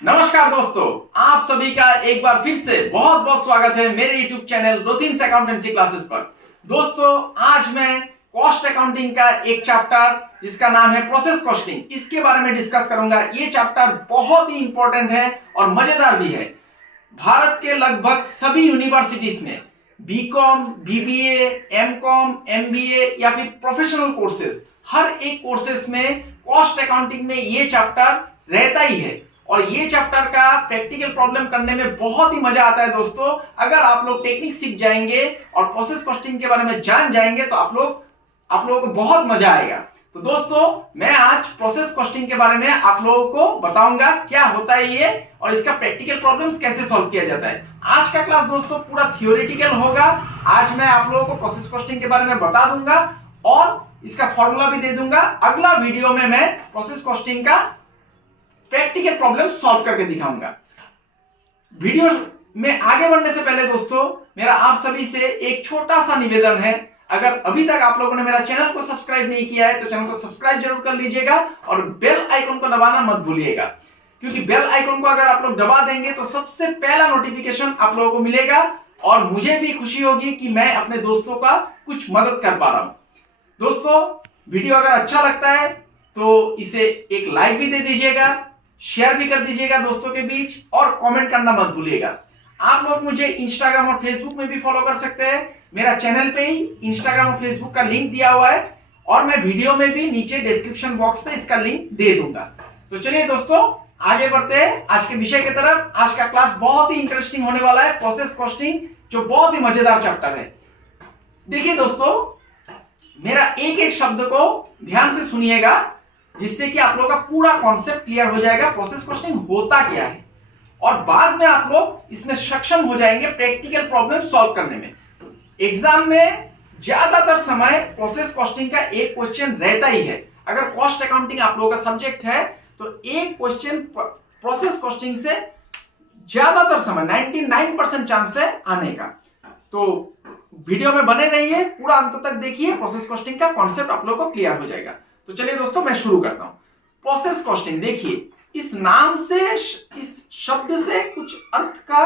नमस्कार दोस्तों, आप सभी का एक बार फिर से बहुत बहुत स्वागत है मेरे YouTube चैनल रोथिन्स अकाउंटेंसी क्लासेस पर। दोस्तों, आज मैं कॉस्ट अकाउंटिंग का एक चैप्टर जिसका नाम है प्रोसेस कॉस्टिंग, इसके बारे में डिस्कस करूंगा। ये चैप्टर बहुत ही इंपॉर्टेंट है और मजेदार भी है। भारत के लगभग सभी यूनिवर्सिटीज में बीकॉम, बीबीए, एमकॉम, एमबीए या फिर प्रोफेशनल कोर्सेज, हर एक कोर्सेज में कॉस्ट अकाउंटिंग में ये चैप्टर रहता ही है और ये चैप्टर का प्रैक्टिकल प्रॉब्लम करने में बहुत ही मजा आता है। दोस्तों, अगर आप लोग टेक्निक सीख जाएंगे और प्रोसेस कॉस्टिंग के बारे में जान जाएंगे तो आप लोगों को बहुत मजा आएगा। तो दोस्तों, मैं आज प्रोसेस कॉस्टिंग के बारे में आप लोगों को बताऊंगा क्या होता है ये और इसका प्रैक्टिकल प्रॉब्लम्स कैसे सॉल्व किया जाता है। आज का क्लास दोस्तों पूरा थियोरेटिकल होगा। आज मैं आप लोगों को प्रोसेस कॉस्टिंग के बारे में बता दूंगा और इसका फॉर्मूला भी दे दूंगा। अगला वीडियो में मैं प्रोसेस कॉस्टिंग का प्रैक्टिकल प्रॉब्लम सॉल्व करके दिखाऊंगा। वीडियो में आगे बढ़ने से पहले दोस्तों, मेरा आप सभी से एक छोटा सा निवेदन है। अगर अभी तक आप लोगों ने मेरा चैनल को सब्सक्राइब नहीं किया है तो चैनल को सब्सक्राइब जरूर कर लीजिएगा और बेल आइकन को दबाना मत भूलिएगा, क्योंकि बेल आइकन को अगर आप लोग दबा देंगे तो सबसे पहला नोटिफिकेशन आप लोगों को मिलेगा और मुझे भी खुशी होगी कि मैं अपने दोस्तों का कुछ मदद कर पा रहा हूं। दोस्तों, वीडियो अगर अच्छा लगता है तो इसे एक लाइक भी दे दीजिएगा, शेयर भी कर दीजिएगा दोस्तों के बीच और कमेंट करना मत भूलिएगा। आप लोग मुझे इंस्टाग्राम और फेसबुक में भी फॉलो कर सकते हैं। मेरा चैनल पे ही इंस्टाग्राम और फेसबुक का लिंक दिया हुआ है और मैं वीडियो में भी नीचे डिस्क्रिप्शन बॉक्स में इसका लिंक दे दूंगा। तो चलिए दोस्तों, आगे बढ़ते हैं आज के विषय की तरफ। आज का क्लास बहुत ही इंटरेस्टिंग होने वाला है, प्रोसेस कॉस्टिंग, जो बहुत ही मजेदार चैप्टर है। देखिए दोस्तों, मेरा एक एक शब्द को ध्यान से सुनिएगा जिससे कि आप लोगों का पूरा कॉन्सेप्ट क्लियर हो जाएगा प्रोसेस कॉस्टिंग होता क्या है और बाद में आप लोग इसमें सक्षम हो जाएंगे प्रैक्टिकल प्रॉब्लम सॉल्व करने में। एग्जाम में ज्यादातर समय प्रोसेस कॉस्टिंग का एक क्वेश्चन रहता ही है। अगर कॉस्ट अकाउंटिंग आप लोगों का सब्जेक्ट है तो एक क्वेश्चन प्रोसेस कॉस्टिंग से ज्यादातर समय 99% चांस है आने का। तो वीडियो में बने रहिए, पूरा अंत तक देखिए, प्रोसेस कॉस्टिंग का कॉन्सेप्ट आप लोगों को क्लियर हो जाएगा। तो चलिए दोस्तों, मैं शुरू करता हूं। प्रोसेस कॉस्टिंग, देखिए इस नाम से, इस शब्द से कुछ अर्थ का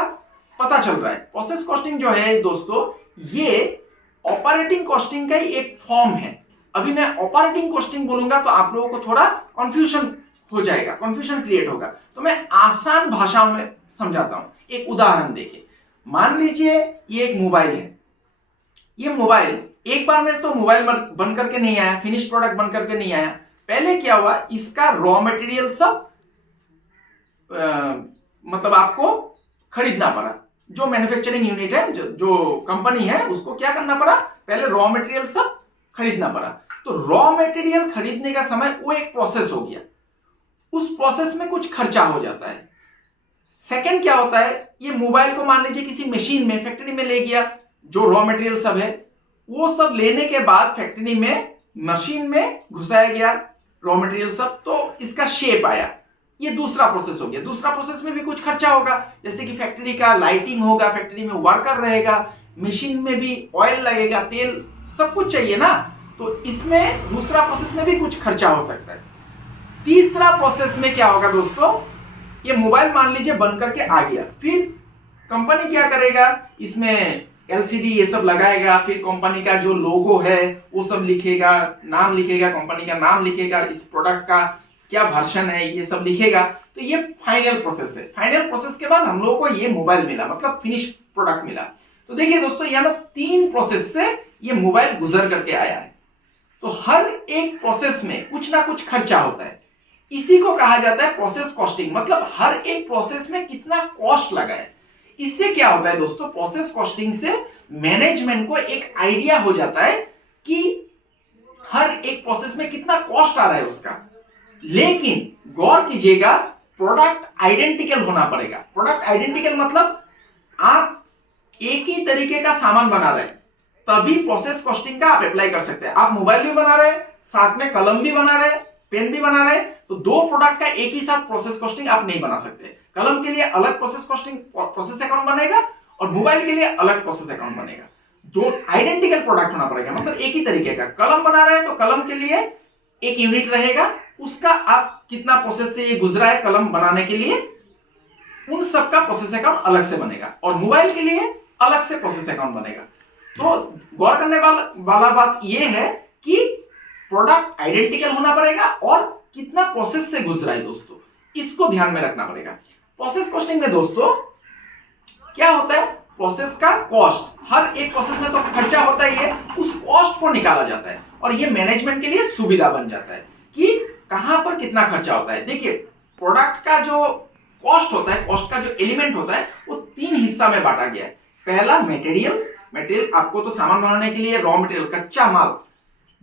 पता चल रहा है। प्रोसेस कॉस्टिंग जो है दोस्तों, ये ऑपरेटिंग कॉस्टिंग का ही एक फॉर्म है। अभी मैं ऑपरेटिंग कॉस्टिंग बोलूंगा तो आप लोगों को थोड़ा कंफ्यूजन हो जाएगा, कंफ्यूजन क्रिएट होगा। तो मैं आसान भाषा में समझाता हूं। एक उदाहरण देखिए, मान लीजिए ये एक मोबाइल है। ये मोबाइल एक बार में तो मोबाइल बन करके नहीं आया, फिनिश प्रोडक्ट बन करके नहीं आया। पहले क्या हुआ, इसका रॉ मटेरियल सब मतलब आपको खरीदना पड़ा। जो मैन्युफैक्चरिंग यूनिट है, जो कंपनी है, उसको क्या करना पड़ा, पहले रॉ मटेरियल सब खरीदना पड़ा। तो रॉ मटेरियल खरीदने का समय वो एक प्रोसेस हो गया। उस प्रोसेस में कुछ खर्चा हो जाता है। सेकंड क्या होता है, ये मोबाइल को मान लीजिए किसी मशीन में, फैक्ट्री में ले गया, जो रॉ मटेरियल सब है वो सब लेने के बाद फैक्ट्री में, मशीन में घुसाया गया रॉ मटेरियल सब, तो इसका शेप आया। ये दूसरा प्रोसेस हो गया। दूसरा प्रोसेस में भी कुछ खर्चा होगा, जैसे कि फैक्ट्री का लाइटिंग होगा, फैक्ट्री में वर्कर रहेगा, मशीन में भी ऑयल लगेगा, तेल, सब कुछ चाहिए ना। तो इसमें दूसरा प्रोसेस में भी कुछ खर्चा हो सकता है। तीसरा प्रोसेस में क्या होगा दोस्तों, ये मोबाइल मान लीजिए बन करके आ गया, फिर कंपनी क्या करेगा, इसमें एलसीडी ये सब लगाएगा, फिर कंपनी का जो लोगो है वो सब लिखेगा, नाम लिखेगा, कंपनी का नाम लिखेगा, इस प्रोडक्ट का क्या वर्जन है ये सब लिखेगा। तो ये फाइनल प्रोसेस है। फाइनल प्रोसेस के बाद हम लोगों को ये मोबाइल मिला, मतलब फिनिश प्रोडक्ट मिला। तो देखिए दोस्तों, यहाँ पर 3 प्रोसेस से ये मोबाइल गुजर करके आया है। तो हर एक प्रोसेस में कुछ ना कुछ खर्चा होता है। इसी को कहा जाता है प्रोसेस कॉस्टिंग, मतलब हर एक प्रोसेस में कितना कॉस्ट लगा है। इससे क्या होता है दोस्तों, प्रोसेस कॉस्टिंग से मैनेजमेंट को एक आइडिया हो जाता है कि हर एक प्रोसेस में कितना कॉस्ट आ रहा है उसका। लेकिन गौर कीजिएगा, प्रोडक्ट आइडेंटिकल होना पड़ेगा। प्रोडक्ट आइडेंटिकल मतलब आप एक ही तरीके का सामान बना रहे हैं, तभी प्रोसेस कॉस्टिंग का आप अप्लाई कर सकते हैं। आप मोबाइल भी बना रहे हैं, साथ में कलम भी बना रहे हैं, पेन भी बना रहे हैं, तो 2 प्रोडक्ट का एक ही साथ प्रोसेस कॉस्टिंग आप नहीं बना सकते। कलम के लिए अलग प्रोसेस कॉस्टिंग, प्रोसेस अकाउंट बनेगा और मोबाइल के लिए अलग प्रोसेस अकाउंट बनेगा। दो आइडेंटिकल प्रोडक्ट होना पड़ेगा, मतलब एक ही तरीके का। कलम बना रहे हैं तो कलम के लिए एक यूनिट रहेगा, उसका आप कितना प्रोसेस से ये गुजरा है कलम बनाने के लिए, उन सब का प्रोसेस अकाउंट अलग से बनेगा और मोबाइल के लिए अलग से प्रोसेस अकाउंट बनेगा। तो गौर करने वाला बात यह है कि प्रोडक्ट आइडेंटिकल होना पड़ेगा और कितना प्रोसेस से गुजरा है दोस्तों, इसको ध्यान में रखना पड़ेगा। प्रोसेस कॉस्टिंग में दोस्तों क्या होता है, प्रोसेस का कॉस्ट, हर एक प्रोसेस में तो खर्चा होता ही है, उस कॉस्ट को निकाला जाता है और ये मैनेजमेंट के लिए सुविधा बन जाता है कि कहां पर कितना खर्चा होता है। देखिए प्रोडक्ट का जो कॉस्ट होता है, कॉस्ट का जो एलिमेंट होता है वो 3 हिस्सा में बांटा गया है। पहला मटेरियल्स, मटेरियल आपको तो सामान बनाने के लिए रॉ मटेरियल, कच्चा माल,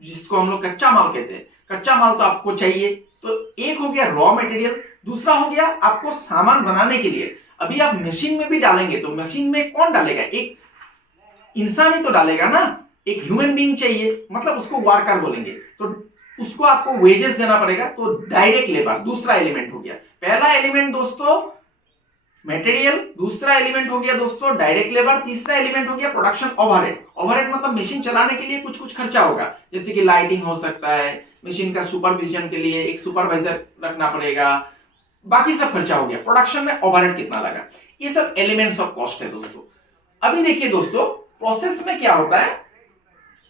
जिसको हम लोग कच्चा माल कहते हैं, कच्चा माल तो आपको चाहिए। तो एक हो गया रॉ मटेरियल, दूसरा हो गया आपको सामान बनाने के लिए। अभी आप मशीन में भी डालेंगे तो मशीन में कौन डालेगा, एक इंसान ही तो डालेगा ना, एक ह्यूमन बीइंग चाहिए, मतलब उसको वर्कर बोलेंगे, तो उसको आपको वेजेस देना पड़ेगा। तो डायरेक्ट लेबर दूसरा एलिमेंट हो गया। पहला एलिमेंट दोस्तों मटेरियल, दूसरा एलिमेंट हो गया दोस्तों डायरेक्ट लेबर, तीसरा एलिमेंट हो गया प्रोडक्शन ओवरहेड। ओवरहेड मतलब मशीन चलाने के लिए कुछ खर्चा होगा, जैसे कि लाइटिंग हो सकता है, मशीन का सुपरविजन के लिए एक सुपरवाइजर रखना पड़ेगा, बाकी सब खर्चा हो गया। प्रोडक्शन में ओवरहेड कितना लगा, ये सब एलिमेंट्स ऑफ कॉस्ट है दोस्तों। अभी देखिए दोस्तों प्रोसेस में क्या होता है,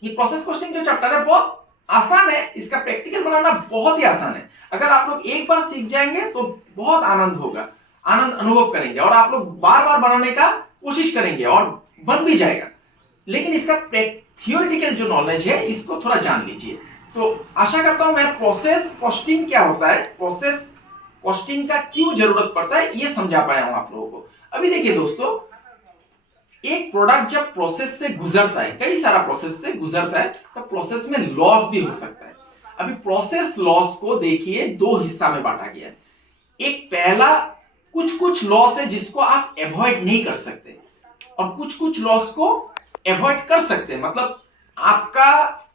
ये प्रोसेस कॉस्टिंग जो चैप्टर है बहुत आसान है, इसका प्रैक्टिकल बनाना बहुत ही आसान है। अगर आप लोग एक बार सीख जाएंगे तो बहुत आनंद होगा, आनंद अनुभव करेंगे और आप लोग बार बार बनाने का कोशिश करेंगे और बन भी जाएगा। लेकिन इसका थियोरेटिकल जो नॉलेज है इसको थोड़ा जान लीजिए। तो आशा करता हूं मैं प्रोसेस कॉस्टिंग क्या होता है, प्रोसेस कॉस्टिंग का क्यों जरूरत पड़ता है, ये समझा पाया हूं आप लोगों को। अभी देखिए दोस्तों एक प्रोडक्ट जब प्रोसेस से गुजरता है, कई सारा प्रोसेस से गुजरता है, तो प्रोसेस में लॉस भी हो सकता है। अभी प्रोसेस लॉस को देखिए 2 हिस्सा में बांटा गया है। एक पहला कुछ लॉस है जिसको आप अवॉइड नहीं कर सकते और कुछ लॉस को अवॉइड कर सकते हैं, मतलब आपका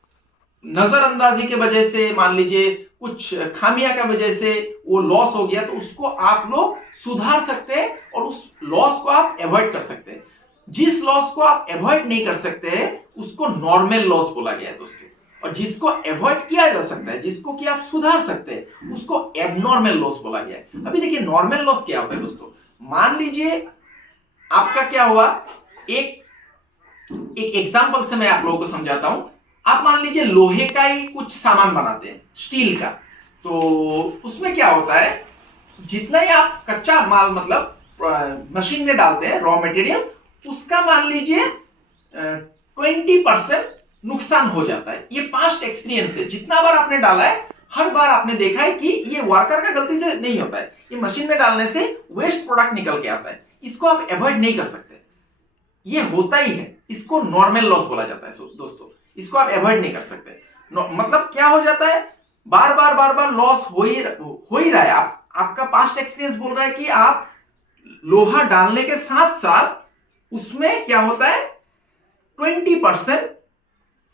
नजरअंदाजी के वजह से, मान लीजिए कुछ खामियां की वजह से वो लॉस हो गया, तो उसको आप लोग सुधार सकते हैं और उस लॉस को आप अवॉइड कर सकते हैं। जिस लॉस को आप अवॉइड नहीं कर सकते उसको नॉर्मल लॉस बोला गया है दोस्तों, और जिसको अवॉइड किया जा सकता है, जिसको कि आप सुधार सकते हैं, उसको एबनॉर्मल लॉस बोला गया है। अभी देखिए नॉर्मल लॉस क्या होता है दोस्तों, मान लीजिए आपका क्या हुआ, एक एग्जांपल से मैं आप लोगों को समझाता हूं। आप मान लीजिए लोहे का ही कुछ सामान बनाते हैं, स्टील का, तो उसमें क्या होता है, जितना ही आप कच्चा माल मतलब मशीन में डालते हैं रॉ मटेरियल, उसका मान लीजिए 20% नुकसान हो जाता है। ये पास्ट एक्सपीरियंस है, जितना बार आपने डाला है हर बार आपने देखा है कि ये वर्कर का गलती से नहीं होता है, ये मशीन में डालने से वेस्ट प्रोडक्ट निकल के आता है, इसको आप अवॉइड नहीं कर सकते, ये होता ही है, इसको नॉर्मल लॉस बोला जाता है दोस्तों, इसको आप अवॉइड नहीं कर सकते। मतलब क्या हो जाता है, बार बार लॉस हो ही रहा है। आपका पास्ट एक्सपीरियंस बोल रहा है कि आप लोहा डालने के साथ साथ उसमें क्या होता है 20%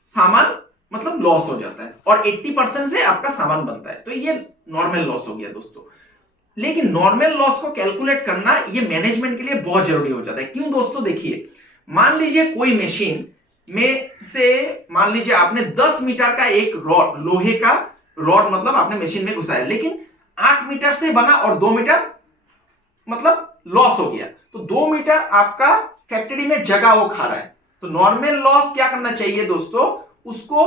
सामान मतलब लॉस हो जाता है और 80% से आपका सामान बनता है, तो ये नॉर्मल लॉस हो गया दोस्तों। लेकिन नॉर्मल लॉस को कैलकुलेट करना ये मैनेजमेंट के लिए बहुत जरूरी हो जाता है। क्यों दोस्तों, देखिए मान लीजिए कोई मशीन में से मान लीजिए आपने 10 मीटर का एक रॉड, लोहे का रॉड मतलब आपने मशीन में घुसाया, लेकिन 8 मीटर से बना और 2 मीटर मतलब लॉस हो गया, तो 2 मीटर आपका फैक्ट्री में जगह वो खा रहा है। तो नॉर्मल लॉस क्या करना चाहिए दोस्तों, उसको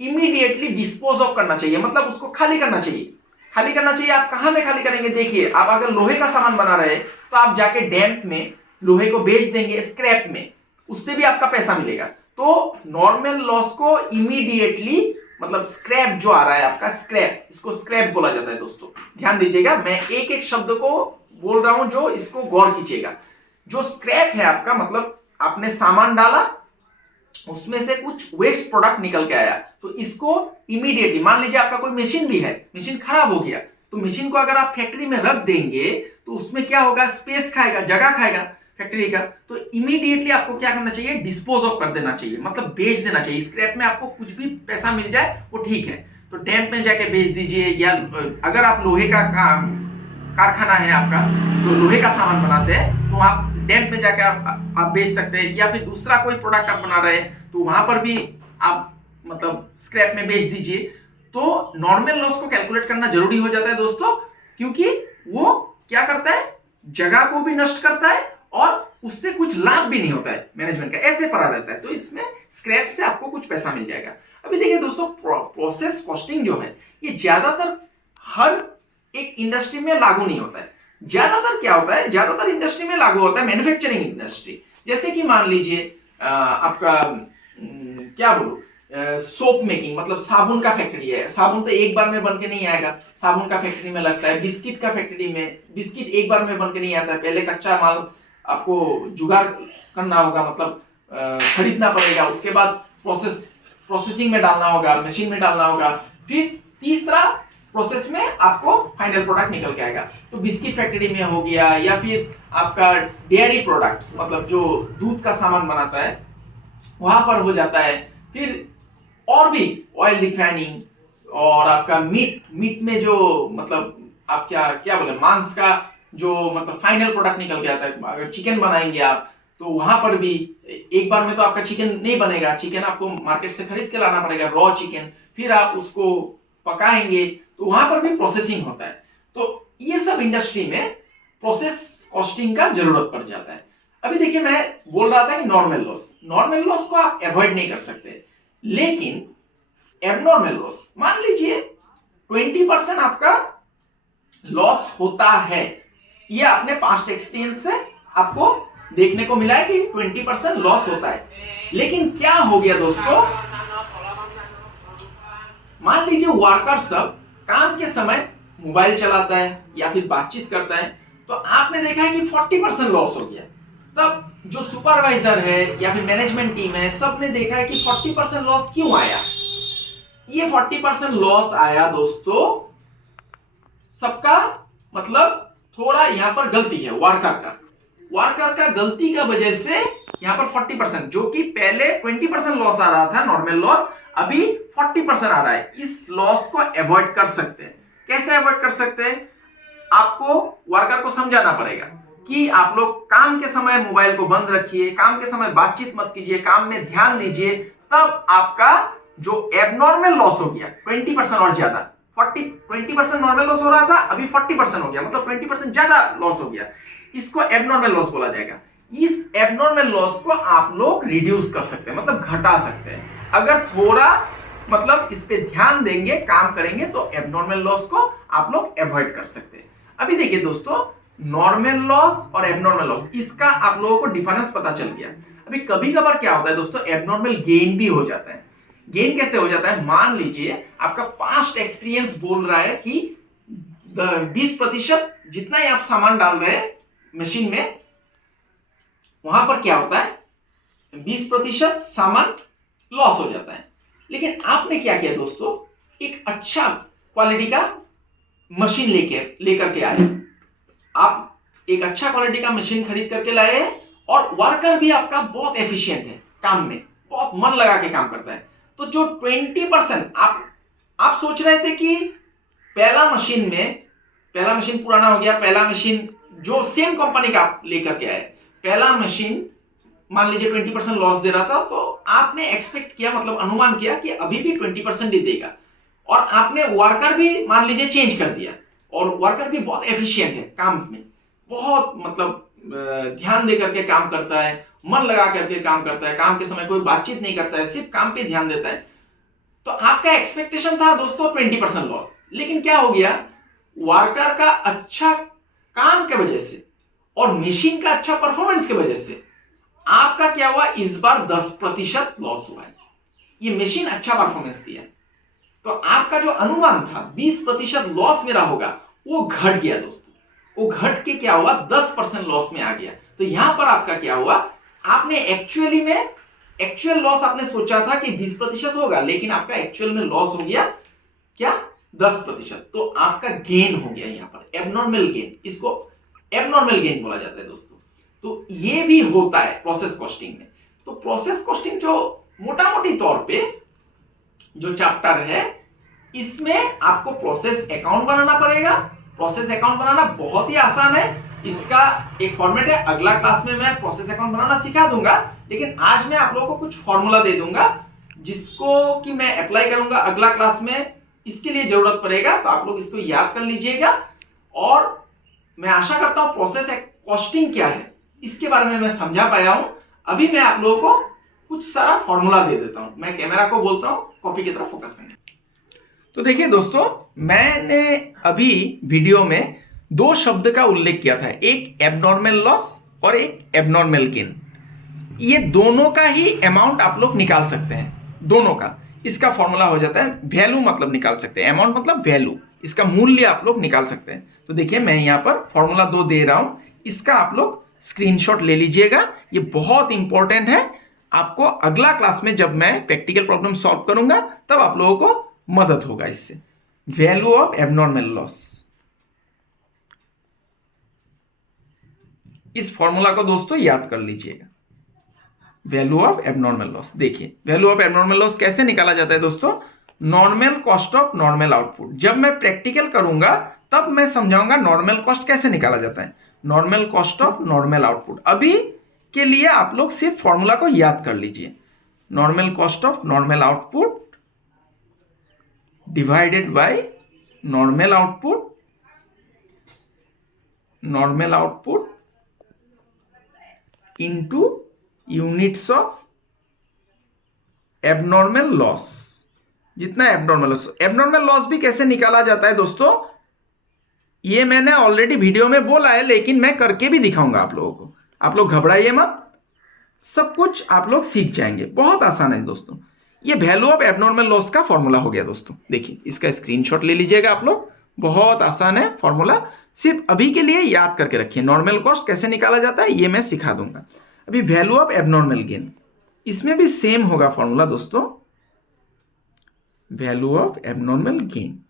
इमीडिएटली डिस्पोज ऑफ करना चाहिए, मतलब उसको खाली करना चाहिए। खाली करना चाहिए, आप कहां में खाली करेंगे, देखिए आप अगर लोहे का सामान बना रहे हैं तो आप जाके डैम्प में लोहे को बेच देंगे, स्क्रैप में, उससे भी आपका पैसा मिलेगा। तो नॉर्मल लॉस को इमीडिएटली मतलब स्क्रैप जो आ रहा है आपका, स्क्रैप, इसको स्क्रैप बोला जाता है दोस्तों। ध्यान दीजिएगा, मैं एक एक शब्द को बोल रहा हूं जो इसको गौर कीजिएगा। जो स्क्रैप है आपका मतलब आपने सामान डाला, उसमें से कुछ वेस्ट प्रोडक्ट निकल के आया, तो इसको इमीडिएटली, मान लीजिए आपका कोई मशीन भी है, मशीन खराब हो गया, तो मशीन को अगर आप फैक्ट्री में रख देंगे तो उसमें क्या होगा, स्पेस खाएगा, जगह खाएगा फैक्ट्री का। तो इमीडिएटली आपको क्या करना चाहिए, डिस्पोज ऑफ कर देना चाहिए, मतलब बेच देना चाहिए। स्क्रैप में आपको कुछ भी पैसा मिल जाए वो ठीक है, तो डैम्प में जाके बेच दीजिए, या अगर आप लोहे का कारखाना है आपका, तो लोहे का सामान बनाते हैं, तो आप डैम्प में जाकर आप बेच सकते हैं, या फिर दूसरा कोई प्रोडक्ट आप बना रहे हैं तो वहां पर भी आप मतलब स्क्रैप में बेच दीजिए। तो नॉर्मल लॉस को कैलकुलेट करना जरूरी हो जाता है दोस्तों, क्योंकि वो क्या करता है, जगह को भी नष्ट करता है और उससे कुछ लाभ भी नहीं होता है मैनेजमेंट का, ऐसे पड़ा रहता है। तो इसमें स्क्रैप से आपको कुछ पैसा मिल जाएगा। अभी देखिए दोस्तों, प्रोसेस कॉस्टिंग जो है ये ज्यादातर हर एक इंडस्ट्री में लागू नहीं होता है। ज्यादातर क्या होता है, ज्यादातर इंडस्ट्री में लागू होता है मैन्युफैक्चरिंग इंडस्ट्री। जैसे कि मान लीजिए आपका क्या बोलूं, सोप मेकिंग, मतलब साबुन का फैक्ट्री है। साबुन तो एक बार में बन के नहीं आएगा, साबुन का फैक्ट्री में लगता है। बिस्किट का फैक्ट्री में बिस्किट एक बार में बन के नहीं आता है, पहले कच्चा माल आपको जुगाड़ करना होगा, मतलब खरीदना पड़ेगा, उसके बाद प्रोसेसिंग में डालना होगा, मशीन में डालना होगा, फिर तीसरा प्रोसेस में आपको फाइनल प्रोडक्ट निकल के आएगा। तो बिस्किट फैक्ट्री में हो गया, या फिर आपका डेयरी प्रोडक्ट्स, मतलब जो दूध का सामान बनाता है वहां पर हो जाता है। फिर और भी ऑयल रिफाइनिंग, और आपका मीट में जो मतलब आप क्या क्या बोले, मांस का जो मतलब फाइनल प्रोडक्ट निकल के आता है। अगर चिकन बनाएंगे आप तो वहां पर भी एक बार में तो आपका चिकन नहीं बनेगा, चिकन आपको मार्केट से खरीद के लाना पड़ेगा, रॉ चिकन। फिर आप उसको पकाएंगे तो वहां पर भी प्रोसेसिंग होता है। तो ये सब इंडस्ट्री में प्रोसेस कॉस्टिंग का जरूरत पड़ जाता है। अभी देखिए, मैं बोल रहा था कि नॉर्मल लॉस को आप अवॉइड नहीं कर सकते, लेकिन एबनॉर्मल लॉस, मान लीजिए 20% आपका लॉस होता है, ये अपने पास्ट एक्सपीरियंस से आपको देखने को मिला है कि 20% लॉस होता है। लेकिन क्या हो गया दोस्तों, मान लीजिए वर्कर सब काम के समय मोबाइल चलाता है या फिर बातचीत करता है, तो आपने देखा है कि 40% लॉस हो गया। तब जो सुपरवाइजर है या फिर मैनेजमेंट टीम है, सब ने देखा है कि 40% लॉस क्यों आया। ये 40% लॉस आया दोस्तों, सबका मतलब थोड़ा यहां पर गलती है वर्कर का गलती का वजह से यहां पर 40%, जो कि पहले 20% लॉस आ रहा था नॉर्मल लॉस, अभी 40% आ रहा है। इस लॉस को अवॉइड कर सकते हैं। कैसे अवॉइड कर सकते हैं, आपको वर्कर को समझाना पड़ेगा कि आप लोग काम के समय मोबाइल को बंद रखिए, काम के समय बातचीत मत कीजिए, काम में ध्यान दीजिए। तब आपका जो एबनॉर्मल लॉस हो गया 20% और ज्यादा, 20% नॉर्मल लॉस हो रहा था, अभी 40% हो गया, मतलब 20% ज्यादा लॉस हो गया, इसको एबनॉर्मल लॉस बोला जाएगा। इस एबनॉर्मल लॉस को आप लोग रिड्यूस कर सकते हैं, मतलब घटा सकते हैं। अगर थोड़ा मतलब इस पे ध्यान देंगे, काम करेंगे, तो एबनॉर्मल लॉस को आप लोग अवॉइड कर सकते हैं। अभी देखिए दोस्तों, नॉर्मल लॉस और एबनॉर्मल लॉस, इसका आप लोगों को डिफरेंस पता चल गया। अभी कभी कभार क्या होता है दोस्तों, एबनॉर्मल गेन भी हो जाता है। गेन कैसे हो जाता है, मान लीजिए आपका पास्ट एक्सपीरियंस बोल रहा है कि 20% जितना ही आप सामान डाल रहे हैं मशीन में, वहां पर क्या होता है 20% सामान लॉस हो जाता है। लेकिन आपने क्या किया दोस्तों, एक अच्छा क्वालिटी का मशीन लेकर के आए, आप एक अच्छा क्वालिटी का मशीन खरीद करके लाए हैं, और वर्कर भी आपका बहुत एफिशिएंट है, काम में बहुत मन लगा के काम करता है। तो जो 20% आप सोच रहे थे कि पहला मशीन पुराना हो गया, पहला मशीन जो सेम कंपनी का आप लेकर के आए, पहला मशीन मान लीजिए 20% लॉस दे रहा था, तो आपने एक्सपेक्ट किया, मतलब अनुमान किया कि अभी भी 20% ही देगा, और आपने वर्कर भी मान लीजिए चेंज कर दिया, और वर्कर भी बहुत एफिशिएंट है, काम में बहुत मतलब ध्यान दे करके काम करता है, मन लगा करके काम करता है, काम के समय कोई बातचीत नहीं करता है, सिर्फ काम पे ध्यान देता है। तो आपका एक्सपेक्टेशन था दोस्तों 20% लॉस, लेकिन क्या हो गया, वर्कर का अच्छा काम के वजह से और मशीन का अच्छा परफॉर्मेंस की वजह से आपका क्या हुआ, इस बार 10% लॉस हुआ है। ये मशीन अच्छा परफॉर्मेंस दिया, तो आपका जो अनुमान था 20% लॉस मेरा होगा, वो घट गया दोस्तों, वो घट के क्या हुआ 10% लॉस में आ गया। तो यहां पर आपका क्या हुआ, आपने एक्चुअल लॉस आपने सोचा था कि 20% होगा, लेकिन आपका एक्चुअल में लॉस हो गया क्या 10%। तो आपका गेन हो गया यहां पर, एबनॉर्मल गेन, इसको एबनॉर्मल गेन बोला जाता है दोस्तों। तो ये भी होता है प्रोसेस कॉस्टिंग में। तो प्रोसेस कॉस्टिंग जो मोटा मोटी तौर पे जो चैप्टर है, इसमें आपको प्रोसेस अकाउंट बनाना पड़ेगा। प्रोसेस अकाउंट बनाना बहुत ही आसान है, इसका एक फॉर्मेट है, अगला क्लास में मैं प्रोसेस अकाउंट बनाना सिखा दूंगा, लेकिन आज मैं आप लोगों को कुछ फॉर्मूला दे दूंगा जिसको कि मैं अप्लाई करूंगा अगला क्लास में। इसके लिए जरूरत पड़ेगा, तो आप लोग इसको याद कर लीजिएगा, और मैं आशा करता हूं प्रोसेस कॉस्टिंग क्या है इसके बारे में मैं समझा पाया हूं। अभी मैं आप लोगों को कुछ सारा फॉर्मूला दे देता हूं। मैं कैमरा को बोलता हूं कॉपी की तरफ फोकस करने। तो देखिए दोस्तों, मैंने अभी वीडियो में दो शब्द का उल्लेख किया था, एक एबनॉर्मल लॉस और एक एबनॉर्मल गेन। ये दोनों का ही अमाउंट आप लोग निकाल सकते हैं, दोनों का। इसका फॉर्मूला हो जाता है वैल्यू, मतलब निकाल सकते हैं, अमाउंट मतलब वैल्यू, इसका मूल्य आप लोग निकाल सकते हैं। तो देखिए मैं यहाँ पर फॉर्मूला 2 दे रहा हूं, इसका आप लोग स्क्रीनशॉट ले लीजिएगा। ये बहुत इंपॉर्टेंट है, आपको अगला क्लास में जब मैं प्रैक्टिकल प्रॉब्लम सॉल्व करूंगा तब आप लोगों को मदद होगा इससे। वैल्यू ऑफ एबनॉर्मल लॉस, इस फॉर्मूला को दोस्तों याद कर लीजिएगा। वैल्यू ऑफ एबनॉर्मल लॉस, देखिए वैल्यू ऑफ एबनॉर्मल लॉस कैसे निकाला जाता है दोस्तों, normal cost of normal output. जब मैं प्रैक्टिकल करूंगा तब मैं समझाऊंगा नॉर्मल कॉस्ट कैसे निकाला जाता है, normal cost of normal output. अभी के लिए आप लोग सिर्फ फॉर्मूला को याद कर लीजिए, normal cost of normal output divided by normal output, normal output into units of abnormal loss. जितना एबनॉर्मल लॉस भी कैसे निकाला जाता है दोस्तों, ये मैंने ऑलरेडी वीडियो में बोला है, लेकिन मैं करके भी दिखाऊंगा आप लोगों को। आप लोग घबराइए मत, सब कुछ आप लोग सीख जाएंगे, बहुत आसान है दोस्तों। ये वैल्यू ऑफ एबनॉर्मल लॉस का फॉर्मूला हो गया दोस्तों। देखिए इसका स्क्रीनशॉट ले लीजिएगा आप लोग, बहुत आसान है फॉर्मूला, सिर्फ अभी के लिए याद करके रखिए। नॉर्मल कॉस्ट कैसे निकाला जाता है ये मैं सिखा दूंगा। अभी वैल्यू ऑफ एबनॉर्मल गेन, इसमें भी सेम होगा फॉर्मूला दोस्तों, वैल्यू ऑफ एबनॉर्मल गेन।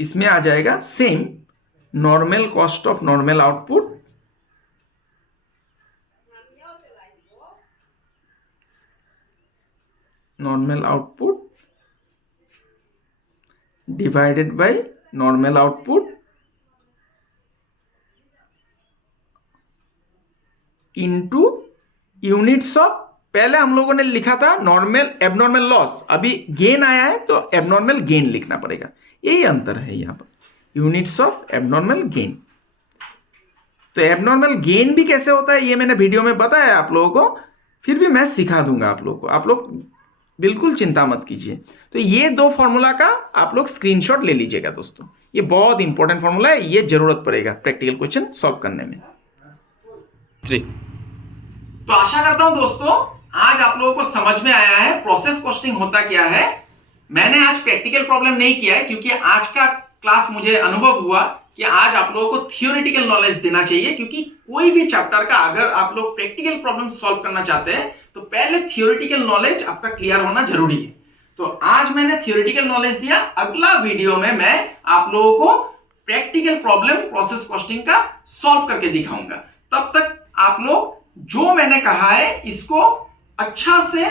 इसमें आ जाएगा same, normal cost of normal output normal output divided by normal output into units of, पहले हम लोगों ने लिखा था नॉर्मल एबनॉर्मल लॉस, अभी गेन आया है तो एबनॉर्मल गेन लिखना पड़ेगा, यही अंतर है यहां पर, यूनिट्स ऑफ एबनॉर्मल गेन। तो एबनॉर्मल गेन भी कैसे होता है ये मैंने वीडियो में बताया आप लोगों को, फिर भी मैं सिखा दूंगा आप लोगों को, आप लोग बिल्कुल चिंता मत कीजिए। तो ये दो फॉर्मूला का आप लोग स्क्रीनशॉट ले लीजिएगा दोस्तों, ये बहुत इंपॉर्टेंट फॉर्मूला है, ये जरूरत पड़ेगा प्रैक्टिकल क्वेश्चन सॉल्व करने में। 3 तो आशा करता हूं दोस्तों आज आप लोगों को समझ में आया है प्रोसेस कॉस्टिंग होता क्या है। मैंने आज प्रैक्टिकल प्रॉब्लम नहीं किया है क्योंकि आज का क्लास मुझे अनुभव हुआ कि आज आप लोगों को थियोरेटिकल नॉलेज देना चाहिए, क्योंकि कोई भी चैप्टर का अगर आप लोग प्रैक्टिकल प्रॉब्लम सॉल्व करना चाहते हैं तो पहले थियोरेटिकल नॉलेज आपका क्लियर होना जरूरी है। तो आज मैंने थियोरेटिकल नॉलेज दिया, अगला वीडियो में मैं आप लोगों को प्रैक्टिकल प्रॉब्लम प्रोसेस कॉस्टिंग का सॉल्व करके दिखाऊंगा। तब तक आप लोग जो मैंने कहा है इसको अच्छा से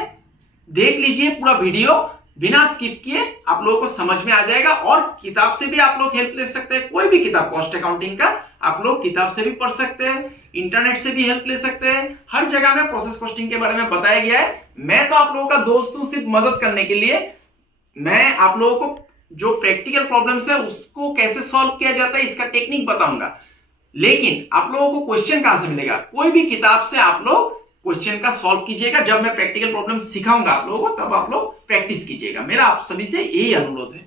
देख लीजिए, पूरा वीडियो बिना स्किप किए आप लोगों को समझ में आ जाएगा। और किताब से भी आप लोग हेल्प ले सकते हैं, कोई भी किताब कॉस्ट अकाउंटिंग का आप लोग किताब से भी पढ़ सकते हैं, इंटरनेट से भी हेल्प ले सकते हैं। हर जगह में प्रोसेस कॉस्टिंग के बारे में बताया गया है। मैं तो आप लोगों का दोस्त हूं सिर्फ मदद करने के लिए। मैं आप लोगों को जो प्रैक्टिकल प्रॉब्लम्स है उसको कैसे सॉल्व किया जाता है इसका टेक्निक बताऊंगा, लेकिन आप लोगों को क्वेश्चन कहां से मिलेगा, कोई भी किताब से आप लोग क्वेश्चन का सॉल्व कीजिएगा। जब मैं प्रैक्टिकल प्रॉब्लम सिखाऊंगा आप लोगों को तब आप लोग प्रैक्टिस कीजिएगा, मेरा आप सभी से यही अनुरोध है।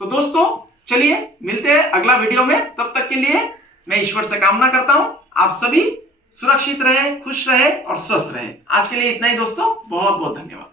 तो दोस्तों चलिए मिलते हैं अगला वीडियो में, तब तक के लिए मैं ईश्वर से कामना करता हूं आप सभी सुरक्षित रहे, खुश रहे और स्वस्थ रहे। आज के लिए इतना ही दोस्तों, बहुत बहुत धन्यवाद।